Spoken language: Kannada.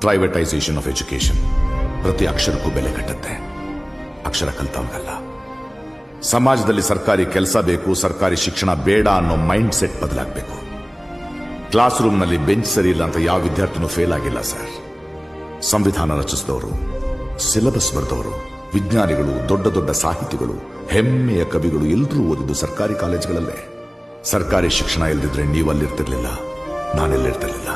ಪ್ರೈವೇಟೈಸೇಷನ್ ಆಫ್ ಎಜುಕೇಶನ್ ಪ್ರತಿ ಅಕ್ಷರಕ್ಕೂ ಬೆಲೆ ಕಟ್ಟುತ್ತೆ. ಅಕ್ಷರ ಕಲ್ತವನಿಗಲ್ಲ. ಸಮಾಜದಲ್ಲಿ ಸರ್ಕಾರಿ ಕೆಲಸ ಬೇಕು, ಸರ್ಕಾರಿ ಶಿಕ್ಷಣ ಬೇಡ ಅನ್ನೋ ಮೈಂಡ್ ಸೆಟ್ ಬದಲಾಗಬೇಕು. ಕ್ಲಾಸ್ ರೂಮ್ನಲ್ಲಿ ಬೆಂಚ್ ಸರಿ ಇಲ್ಲ ಅಂತ ಯಾವ ವಿದ್ಯಾರ್ಥಿನೂ ಫೇಲ್ ಆಗಿಲ್ಲ ಸರ್. ಸಂವಿಧಾನ ರಚಿಸಿದವರು, ಸಿಲೆಬಸ್ ಬರೆದವರು, ವಿಜ್ಞಾನಿಗಳು, ದೊಡ್ಡ ದೊಡ್ಡ ಸಾಹಿತಿಗಳು, ಹೆಮ್ಮೆಯ ಕವಿಗಳು ಎಲ್ಲರೂ ಓದಿದ್ದು ಸರ್ಕಾರಿ ಕಾಲೇಜುಗಳಲ್ಲೇ. ಸರ್ಕಾರಿ ಶಿಕ್ಷಣ ಇಲ್ಲದಿದ್ರೆ ನೀವು ಅಲ್ಲಿರ್ತಿರ್ಲಿಲ್ಲ, ನಾನೆಲ್ಲಿರ್ತಿರ್ಲಿಲ್ಲ.